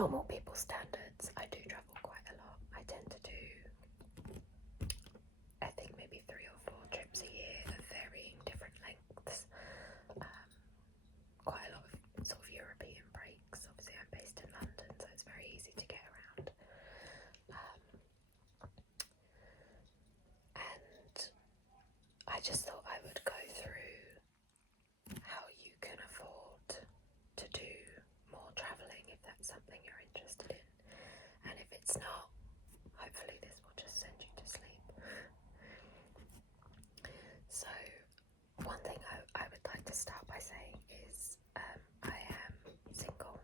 normal people standards, I do travel quite a lot. I tend to do, I think, maybe 3 or 4 trips a year of varying different lengths. Quite a lot of sort of European breaks. Obviously, I'm based in London, so it's very easy to get around. And I just thought I would go through how you can afford to do more travelling if that's something you're interested in. And if it's not, hopefully this will just send you to sleep. So, one thing I would like to start by saying is I am single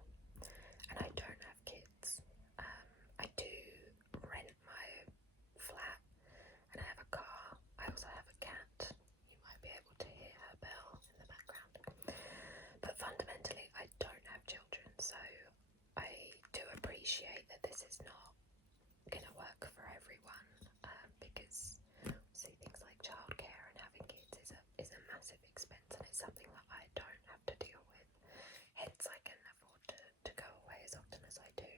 and I don't have kids. I do rent my flat and I have a car. I also have a cat. You might be able to hear her bell in the background. But fundamentally, I don't have children, so I do appreciate that this is not going to work for everyone, because see, things like childcare and having kids is a massive expense, and it's something that I don't have to deal with. Hence, I can afford to go away as often as I do.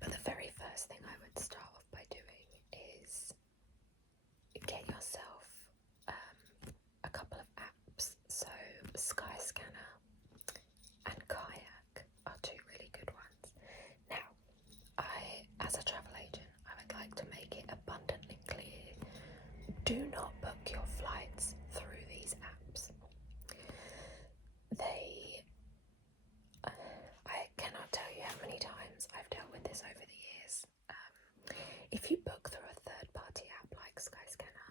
But the very first thing I would start off by doing is get yourself a couple of apps. So Skyscanner and Kayak are 2 really good ones. Now, as a travel agent, I would like to make it abundantly clear, do not book your flights through these apps. I cannot tell you how many times I've dealt with this over the years. If you book through a third-party app like Skyscanner,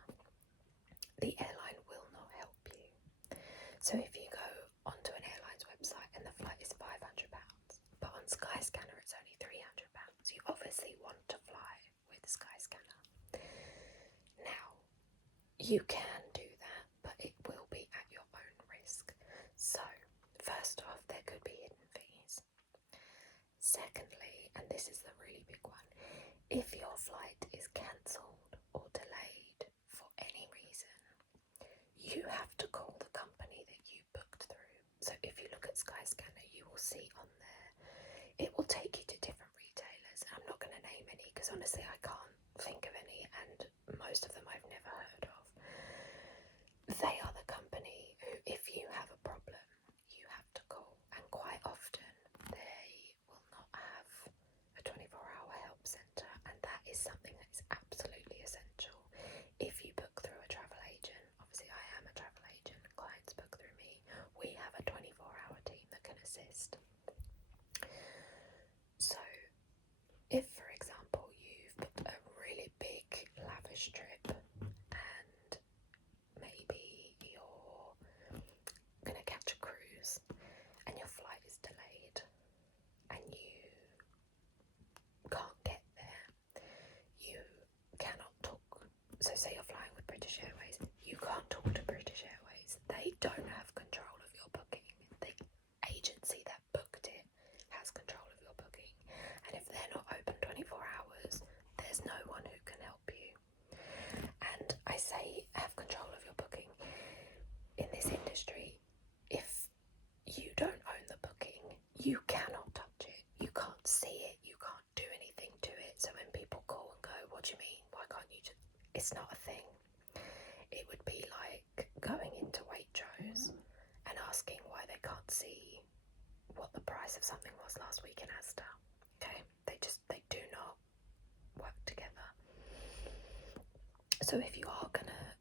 the airline will not help you. So if you go onto an airline's website and the flight is £500, but on Skyscanner it's only £300, you obviously want to fly with Skyscanner. Now, you can do that, but it will be at your own risk. So, first off, there could be hidden fees. Secondly, and this is the really big one, if your flight is cancelled or delayed for any reason, you have to call the company that you booked through. So if you look at Skyscanner, you will see on there, it will take you to different retailers. I'm not going to name any because honestly I can't think of any, and most of them I've never heard of. They are the company who, if you have a problem, you have to call, and quite often they will not have a 24-hour help centre, and that is something that is absolutely essential. If you book through a travel agent, obviously I am a travel agent, clients book through me, we have a 24-hour team that can assist. So if, for example, you've booked a really big lavish trip and maybe you're going to catch a cruise and your flight is delayed and you can't get there, you cannot talk. So say you're flying with British Airways, you can't talk to British Airways. They don't have control of your booking. The agency that booked it has control of your booking, and if they're not open 24 hours, there's no one who can help you. And I say have control of your booking. In this industry, if you don't own the booking, you cannot touch it. You can't see it. You can't do anything to it. So when people call and go, what do you mean? Why can't you just... It's not a thing. It would be like going into Waitrose and asking why they can't see what the price of something was last week in Asda. Okay? They do not work together. So if you are gonna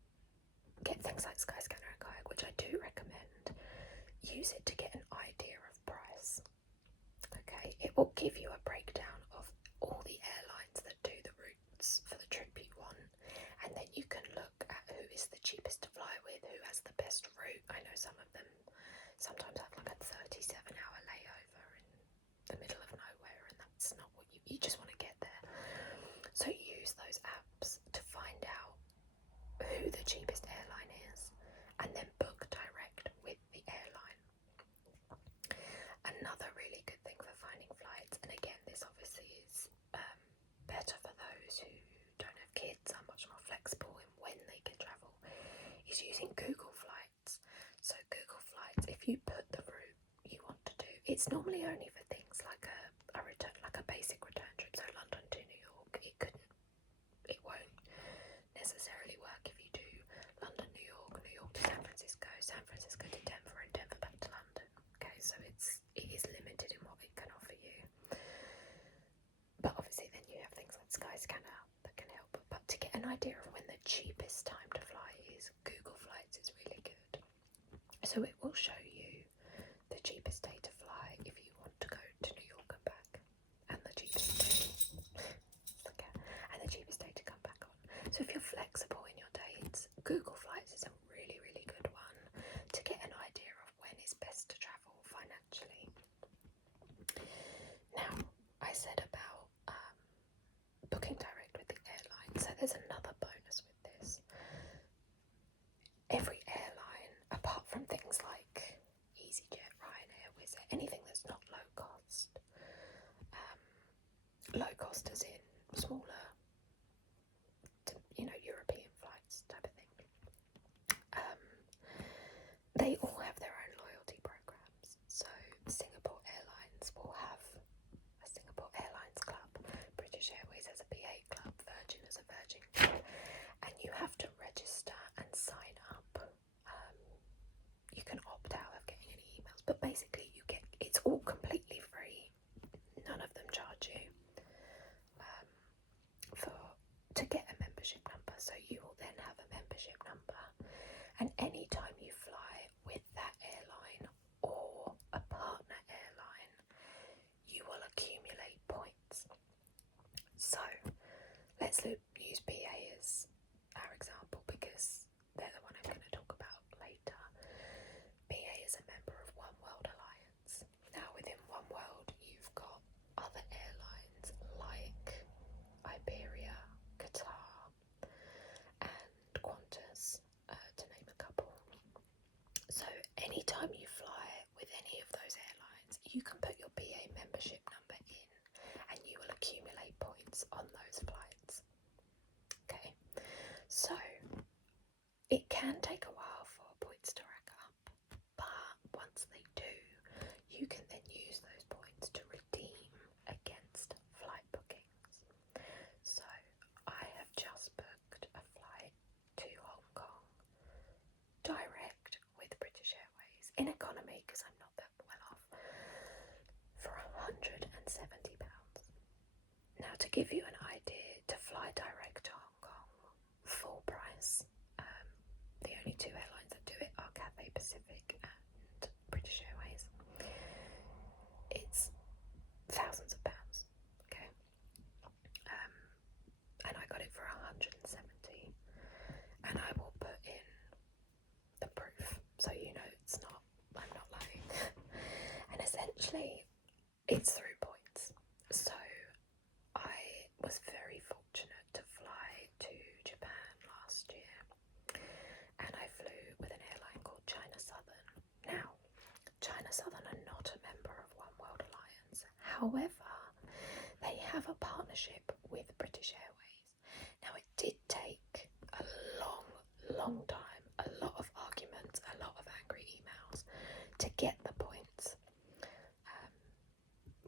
get things like Skyscanner and Kayak, which I do recommend, use it to get an idea of price. Okay, it will give you a breakdown of all the airlines that do the routes for the trip you want, and then you can look at who is the cheapest to fly with, who has the best route. I know some of them sometimes have like a 37-hour layover in the middle of nowhere, and that's not what you just want to get there. So use those apps to find out who the cheapest airline is, and then book direct with the airline. Another really good thing for finding flights, and again this obviously is better for those who don't have kids, are much more flexible in when they can travel, is using Google Flights. So Google Flights, if you put the route you want to do, it's normally only for things like idea of when the cheapest time to fly is, Google Flights is really good. So it will show you the cheapest day to fly if you want to go to New York and back, and the cheapest day, and the cheapest day to come back on. So if you're flexible in your dates, Google Flights is a really, really good one to get an idea of when it's best to travel financially. Now, I said about booking direct with the airline, so there's another bonus with this. Every airline, apart from things like EasyJet, Ryanair, Wizz Air, anything that's not low cost as in smaller, European flights type of thing, they all have their own loyalty programs. So Singapore Airlines will have a Singapore Airlines club, British Airways has a BA club, Virgin has a Virgin club, and you have to register and sign up. You can opt out of getting any emails, but basically it's all completely free. None of them charge you to get a membership number, so you will then have a membership number, and any time you fly with that airline or a partner airline, you will accumulate points. So let's use BA as our example because they're the one I'm going to talk about later. BA is a member of One World Alliance. Now within One World you've got other airlines like Iberia, Qatar and Qantas, to name a couple. So anytime you fly with any of those airlines, you can put your BA membership number in and you will accumulate points on those flights. Okay, so it can take a while for points to rack up, but once they do, you can then use those points to redeem against flight bookings. So I have just booked a flight to Hong Kong direct with British Airways in economy because I'm not that well off for £170. Now to give you an idea, to fly direct to Hong Kong full price, the only two airlines that do it are Cathay Pacific and British Airways. It's thousands of pounds, okay? And I got it for 170, and I will put in the proof so you know I'm not lying. And essentially it's through points. So I was very fortunate to fly to Japan last year, and I flew with an airline called China Southern. Now, China Southern are not a member of One World Alliance. However, they have a partnership with British Airways. Now, it did take a long time, a lot of arguments, a lot of angry emails to get the points.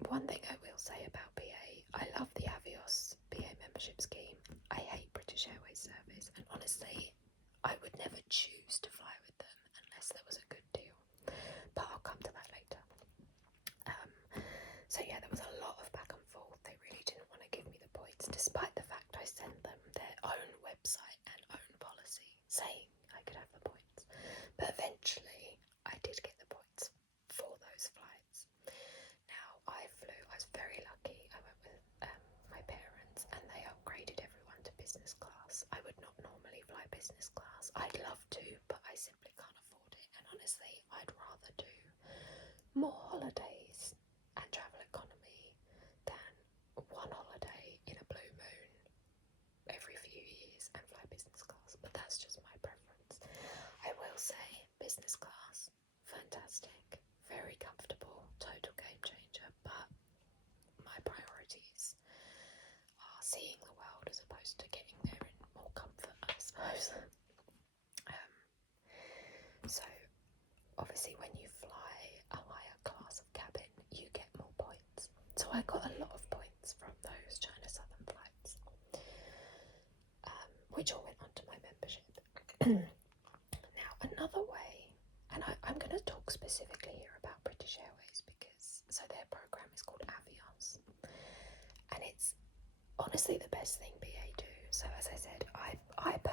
One thing I will say about BA, I love the Avios BA membership scheme. I hate British Airways service, and honestly, I would never choose to fly with them unless there was a good deal. But I'll come to that later. So yeah, there was a lot of back and forth. They really didn't want to give me the points, despite the fact I sent them their own website and own policy saying I could have the points. But eventually, I did get the points for those flights. Now, I was very lucky. I went with my parents and they upgraded everyone to business class. I would not normally fly business class. I'd love to, but I simply can't afford it. And honestly, I'd rather do more holidays and travel economy than one holiday in a blue moon every few years and fly business class. But that's just my preference. I will say business class, fantastic, very comfortable, total game changer, but my priorities are seeing the world as opposed to getting there in more comfort, I suppose. So obviously when you fly a higher class of cabin, you get more points. So I got a lot of points from those China Southern flights, which all went onto my membership. Now, another way, and I'm going to talk specifically here about British Airways because, so their program is called Avios, and it's honestly the best thing BA do. So as I said, I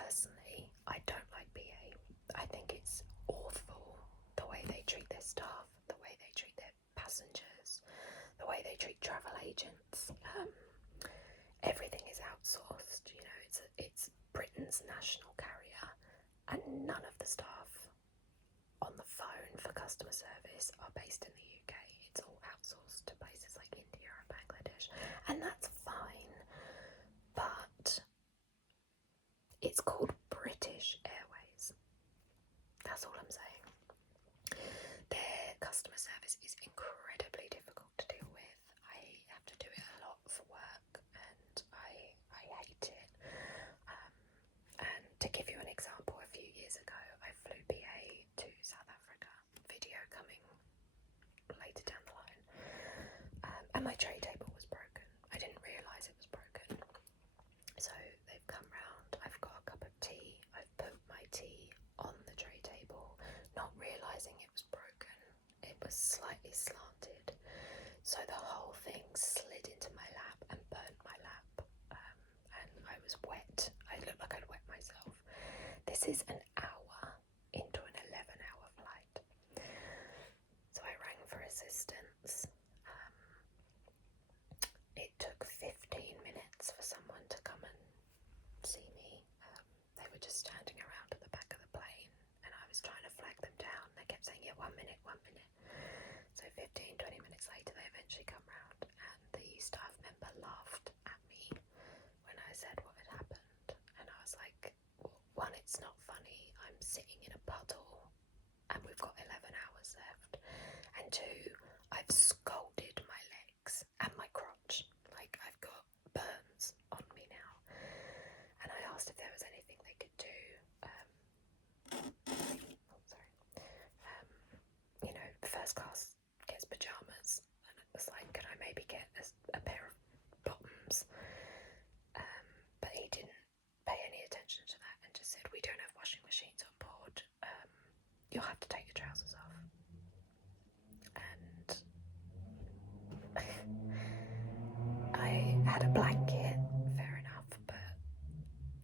personally, I don't like BA. I think it's awful the way they treat their staff, the way they treat their passengers, the way they treat travel agents. Everything is outsourced. You know, it's Britain's national carrier, and none of the staff on the phone for customer service are based in the UK. It's all outsourced to places like India and Bangladesh, and that's fine. But it's called British Airways. That's all I'm saying. Their customer service is incredibly difficult to deal with. I have to do it a lot for work, and I hate it. And to give you an example, a few years ago, I flew BA to South Africa. Video coming later down the line, and my tray table was broken. I didn't realise it was broken. So they've come round, I've got a cup of tea, I've put my tea on the tray table, not realising it was broken. It was slightly slanted, so the whole thing slid into my lap and burnt my lap, and I was wet. I looked like I'd wet myself. This is an hour into an 11-hour flight. So I rang for assistance. It took 15 minutes for someone to come and see me. They were just standing around at the back of the plane, and I was trying to flag them down. They kept saying, yeah, 1 minute, 1 minute. So 15, 20 minutes later, they eventually come round, and the staff member laughed at me when I said what had happened. And I was like, well, one, it's not funny. I'm sitting in a puddle, and we've got 11 hours left. And two, I've scalded my legs and my crotch. Like, I've got burns on me now. And I asked if there was anything they could do. You know, first class gets pyjamas. And it was like, could I maybe get a pair of bottoms? But he didn't pay any attention to that and just said, we don't have washing machines on board. You'll have to take your trousers off. And I had a blanket, fair enough, but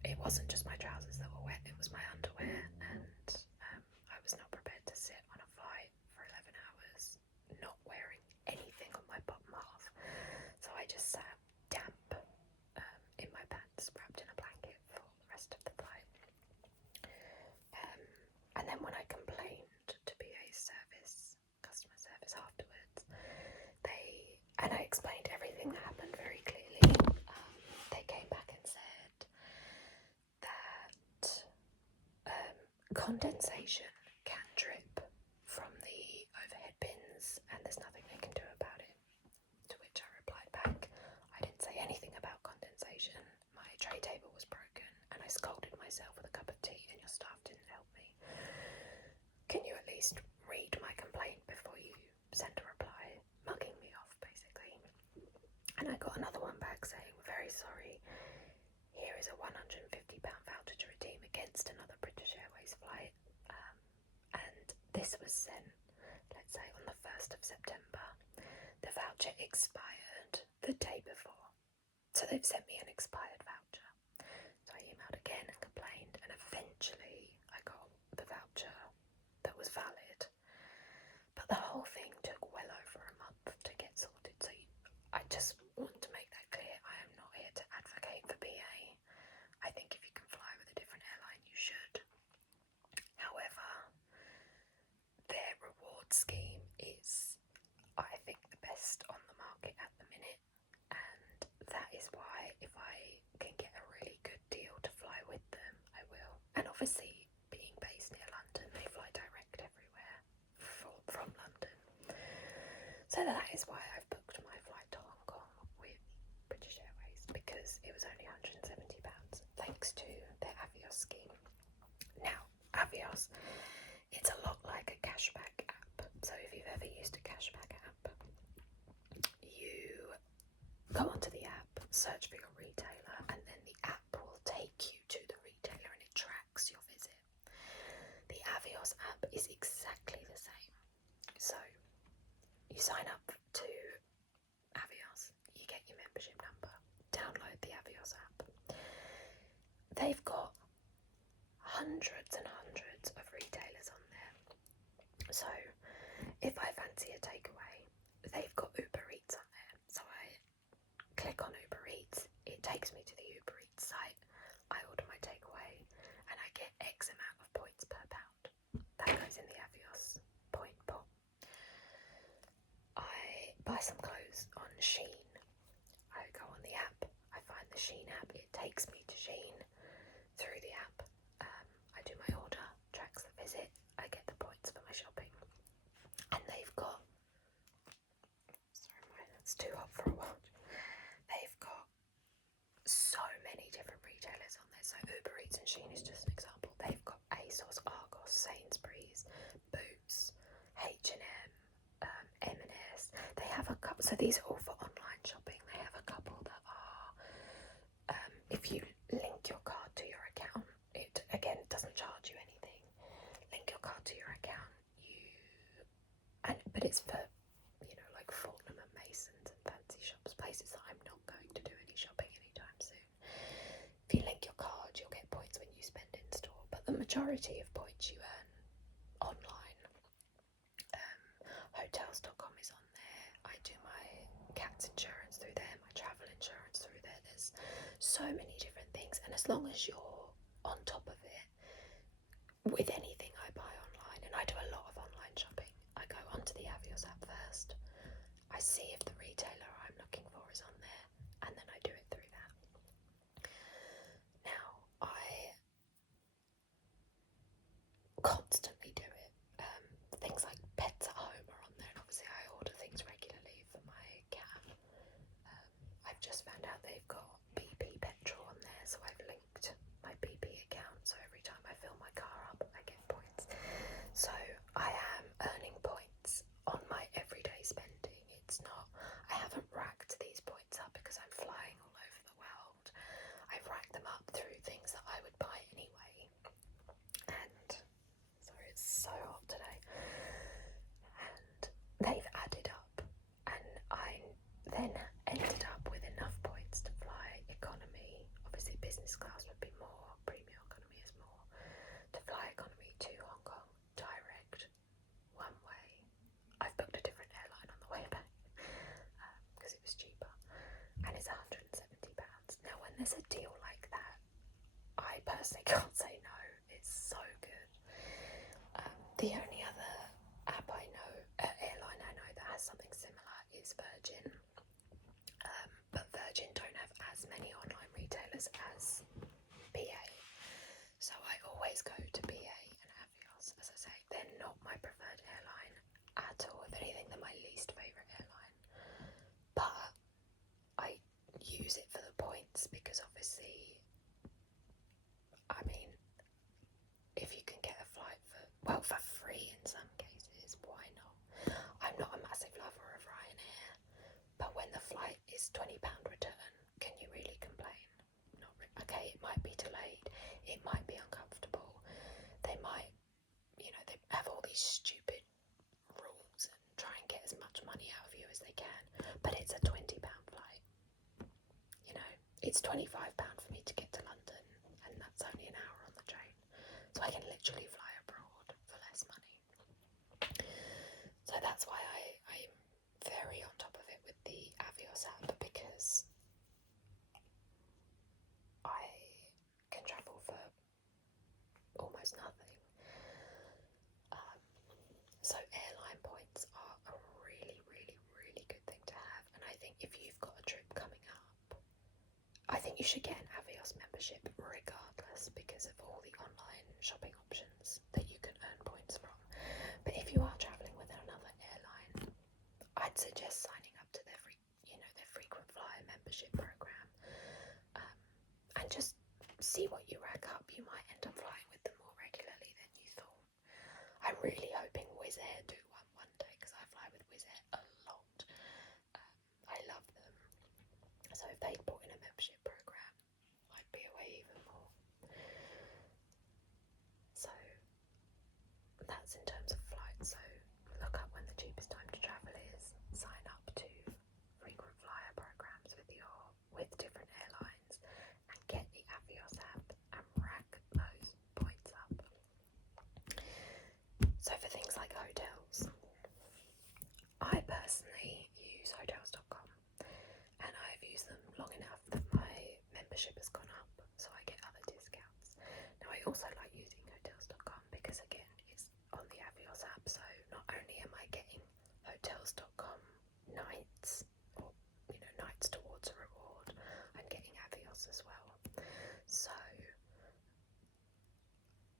it wasn't just my trousers that were wet, it was my underwear, and I was not prepared to sit on a flight for 11 hours not wearing anything on my bottom half. So I just sat damp in my pants, wrapped in a blanket for the rest of the flight. And then when I complained to BA's service, customer service afterwards, and I explained everything that happened very clearly. They came back and said that condensation can drip from the overhead bins, and there's nothing they can do about it. To which I replied back, I didn't say anything about condensation. My tray table was broken, and I scalded myself with a cup of tea, and your staff didn't help me. Can you at least read my complaint before you send a reply? Mugging me off, basically. And I got another one back saying, we're very sorry. Here is a £150 voucher to redeem against another British Airways flight. And this was sent, let's say, on the 1st of September. The voucher expired the day before. So they've sent me an expired voucher. So I emailed again and complained, and eventually I got the voucher that was valid. But the whole thing took well over a month to get sorted. So I just want to make that clear. I am not here to advocate for BA. I think if you can fly with a different airline, you should. However, their reward scheme is, I think, the best on the market at the minute. And that is why, if I can get a really good deal to fly with them, I will. And obviously, being based near London, they fly direct everywhere from London. So that is why I've booked my flight to Hong Kong with British Airways, because it was only £170 thanks to their Avios scheme. Now, Avios, it's a lot like a cashback app. So if you've ever used a cashback app, you go onto the app, search for your retailer, and then the app will take you to the retailer and it tracks your visit. The Avios app is exactly the same. So you sign up to Avios, you get your membership number, download the Avios app. They've got hundreds and hundreds of retailers on there. So if I fancy a takeaway, they've got Uber Eats on there. So I click on Uber Eats, it takes me to the Uber Eats site, I order my takeaway, and I get X amount of points per pound. That goes in the Avios point pot. I buy some clothes on Shein. I go on the app, I find the Shein app, it takes me to Shein through the app. I do my order, tracks the visit, I get the points for my shopping. And they've got, sorry, it's too hot for a watch. They've got so many different retailers on there. So Uber Eats and Shein is just an example. They've got ASOS, Argos, Sainsbury's, Boots, H&M, M&S. They have a couple. So these are all for online shopping. They have a couple that are, if you link your card to your account, it again doesn't charge you anything. Link your card to your account, but it's for, like Fortnum and Masons and fancy shops, places that I'm not going to do any shopping anytime soon. If you link your card, you'll get points when you spend in store, but the majority of points you earn online. Hotels.com is on there. I do my cat's insurance through there, my travel insurance through there. There's so many different things, and as long as you're on top of it with anything I buy online, and I do a lot of online shopping, I go onto the Avios app first. I see if the retailer I'm looking for is on there, and then I do it through that. Now, I constantly do it. Things like Pets at Home are on there, and obviously I order things regularly for my cat. I've just found out they've got BP petrol on there, so I've linked my BP account, so every time I fill my car up, I get points. So I am earning points on my everyday spending. It's not, I haven't racked these points up because I'm flying all over the world. I've racked them up through things that I would buy anyway. And sorry, it's so hot today. And they've added up, and I then ended up with enough points to fly economy. Obviously business class would be more, premium economy is more. To fly economy to Hong Kong direct, one way. I've booked a different airline on the way back because it was cheaper, and it's £170. Now when there's a deal like that, I personally can't say no. It's so good. The only other app I know, airline I know that has something similar is Virgin, but Virgin don't have as many online retailers as BA, so I always go to BA and Avios. As I say, they're not my preferred airline at all. If anything, they're my least favourite airline, but I use it for the points because obviously, I mean, if you can get a flight for free in some cases, why not? I'm not a massive lover of Ryanair, but when the flight is £20 return, can you really complain? Not okay, it might be delayed, it might be uncomfortable, they might, they have all these stupid rules and try and get as much money out of you as they can, but it's a £20 flight. It's £25 for me to get to London, and that's only an hour on the train, so I can literally fly abroad for less money. So that's why I'm very on top of it with the Avios app, because I can travel for almost nothing. So airline points are a really, really, really good thing to have, and I think if you've got a trip coming up, I think you should get an Avios membership regardless, because of all the online shopping options that you can earn points from. But if you are travelling with another airline, I'd suggest signing up to their frequent flyer membership program, and just see what you rack up. You might end up flying with them more regularly than you thought. I'm really hoping Wizz Air do one day, because I fly with Wizz Air a lot. I love them. So if they brought in a membership program,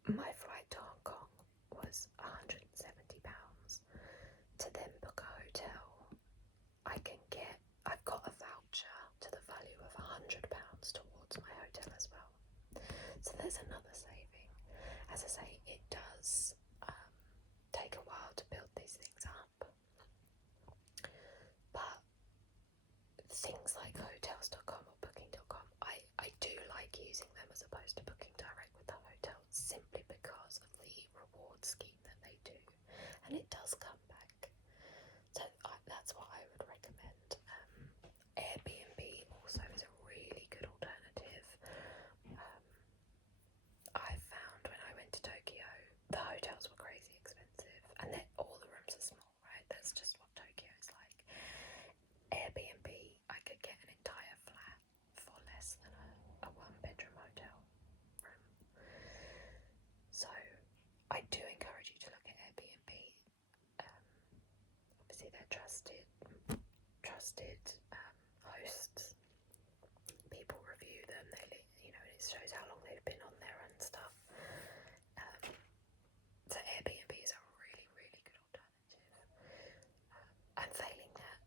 my flight to Hong Kong was £170. To then book a hotel, I've got a voucher to the value of £100 towards my hotel as well. So there's another saving. As I say, it does take a while to build these things up, but things like hotels.com or booking.com, I do like using them as opposed to booking direct with the hotel, simply because of the reward scheme that they do, and it does come back. So that's what I would recommend. Airbnb also is a really good alternative. I found when I went to Tokyo, the hotels were crazy expensive, and all the rooms are small, right? That's just what Tokyo is like. Airbnb, I could get an entire flat for less than a one-bedroom hotel room. So I do encourage you to look at Airbnb. Obviously, they're trusted hosts. People review them. It shows how long they've been on there and stuff. So Airbnb is a really, really good alternative. And failing that,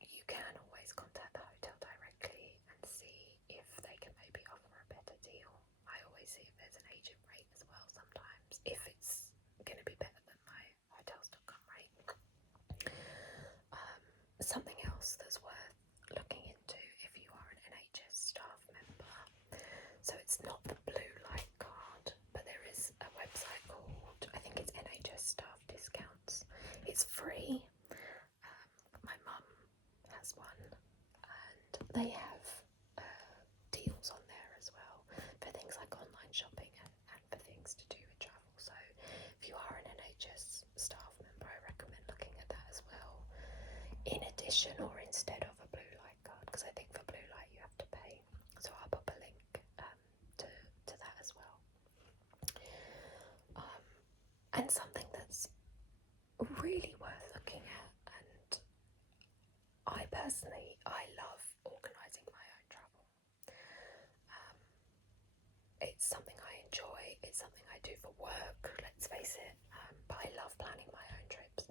you can always contact the hotel directly and see if they can maybe offer a better deal. I always see if there's an agent rate as well sometimes, if it's going to be better than my hotels.com rate. Something else that's worth looking into if you are an NHS staff member, so it's not the blue light card, but there is a website called, I think it's NHS Staff Discounts. It's free. My mum has one, and they have deals on there as well for things like online shopping and for things to do with travel. So if you are an NHS staff member, I recommend looking at that as well, in addition or instead of a blue light card, because I think for blue light you have to pay. So I'll pop a link to that as well. And something that's really worth looking at, and I love organising my own travel. It's something I enjoy, it's something I do for work, let's face it, but I love planning my own trips.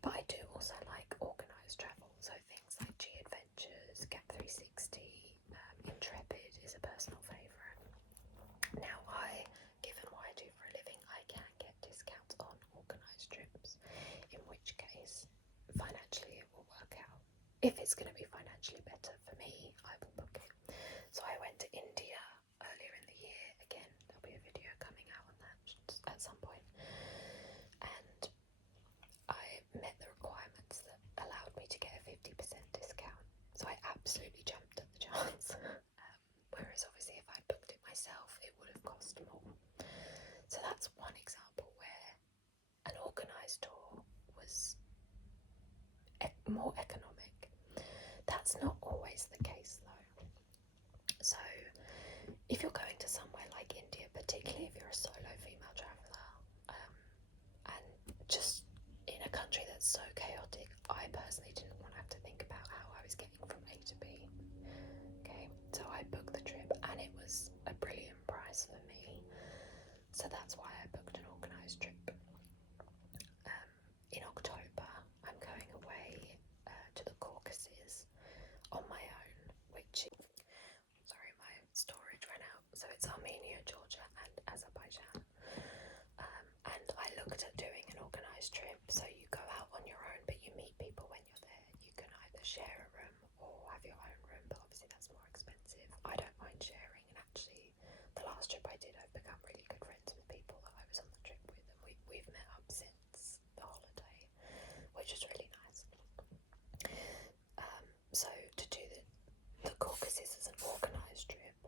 But I do also like organised travel, so things like G Adventures, Gap 360, Intrepid is a personal favourite. Now, given what I do for a living, I can get discounts on organised trips, in which case financially it will work out. If it's going to be financially better for me, I will book it. So I went to India earlier in the year. Again, there'll be a video coming out on that at some point. And I met the requirements that allowed me to get a 50% discount. So I absolutely jumped at the chance. Whereas obviously if I booked it myself, it would have cost more. So that's one example where an organised tour was more economic. That's not always the case though. So if you're going to somewhere like India, particularly if you're a solo female traveller, and just in a country that's so chaotic, I personally didn't want to have to think about how I was getting from A to B. Okay, so I booked the trip and it was a brilliant price for me. So that's why I booked an organised trip. In October, I'm going away to the Caucasus on my own, sorry, my storage ran out. So it's Armenia, Georgia and Azerbaijan. And I looked at doing an organised trip, so you go out on your own, but you meet people when you're there. You can either share a room or have your own room, but obviously that's more expensive. I don't mind sharing, and actually the last trip I did, I've become really good friends with people that I was on the trip with, and we've met up since the holiday, which was really nice. So to do the Caucasus as an organised trip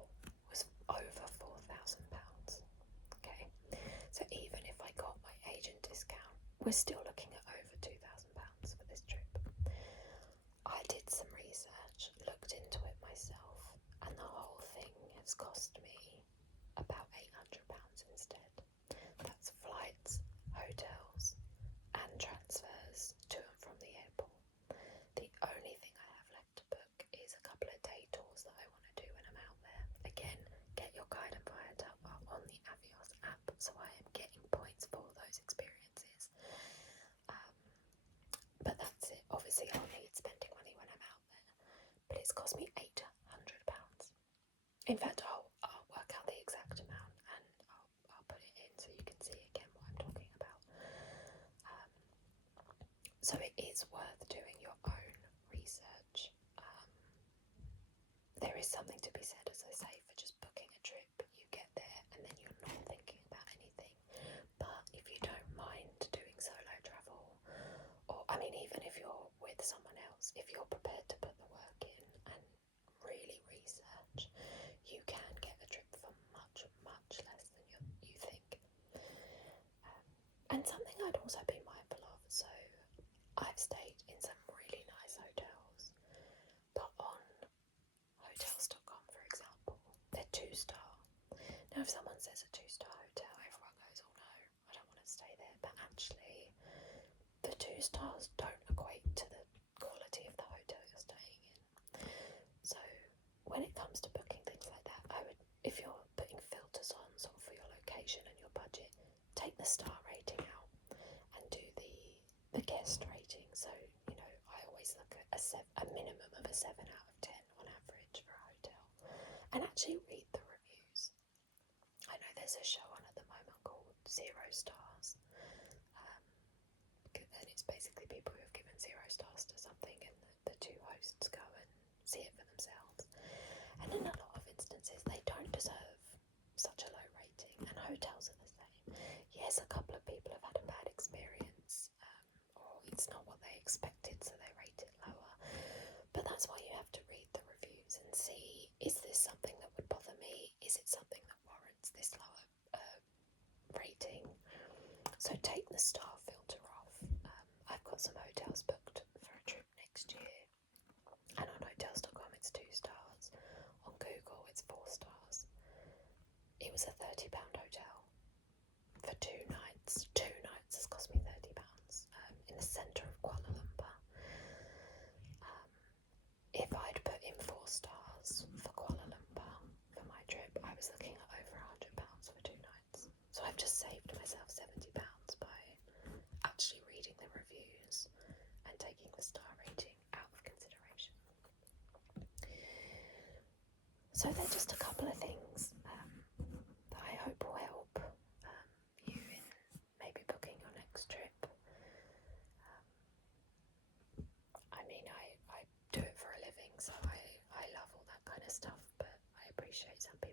was over £4,000. Okay, so even if I got my agent discount, we're still looking at over £2,000 for this trip. I did some research, looked into it myself, and the whole thing has cost me about £800 instead. That's flights, hotels, and transfers to and from the airport. The only thing I have left to book is a couple of day tours that I want to do when I'm out there. Again, get your guide and fire up on the Avios So it is worth doing your own research. There is something to be said, as I say, for just booking a trip. You get there and then you're not thinking about anything. But if you don't mind doing solo travel, or I mean, even if you're with someone else, if you're prepared to put the work in and really research, you can get a trip for much, much less than you think. And something I'd also be mindful of, so I've stayed in some really nice hotels, but on hotels.com, for example, they're 2-star. Now, if someone says a 2-star hotel, everyone goes, oh no, I don't want to stay there. But actually, the 2 stars don't equate to the quality of the hotel you're staying in. So when it comes to booking things like that, I would, if you're putting filters on sort of for your location and your budget, take the star rating out and do the guest rating. So, you know, I always look at a minimum of a 7 out of 10 on average for a hotel, and actually read the reviews. I know there's a show on at the moment called 0 Stars, and it's basically people who have given 0 stars to something, and the two hosts go and see it for themselves. And in a lot of instances, they don't deserve such a low rating, and hotels are the same. Yes, a couple of people have had a bad experience, or it's not what they expected, so they rate it lower. But that's why you have to read the reviews and see, is this something that would bother me? Is it something that warrants this lower rating? So take the star filter off. I've got some hotels booked for a trip next year, and on hotels.com it's 2 stars. On Google it's 4 stars. It was a £30 hotel for 2 nights. 2 nights has cost me £30 in the centre of Kuala Lumpur. If I'd put in 4 stars for Kuala Lumpur for my trip, I was looking at over £100 for 2 nights. So I've just saved myself £70 by actually reading the reviews and taking the star rating out of consideration. So they're just a couple of things that I hope will help you in maybe booking your next trip. I mean, I do it for a living, so I love all that kind of stuff, but I appreciate some people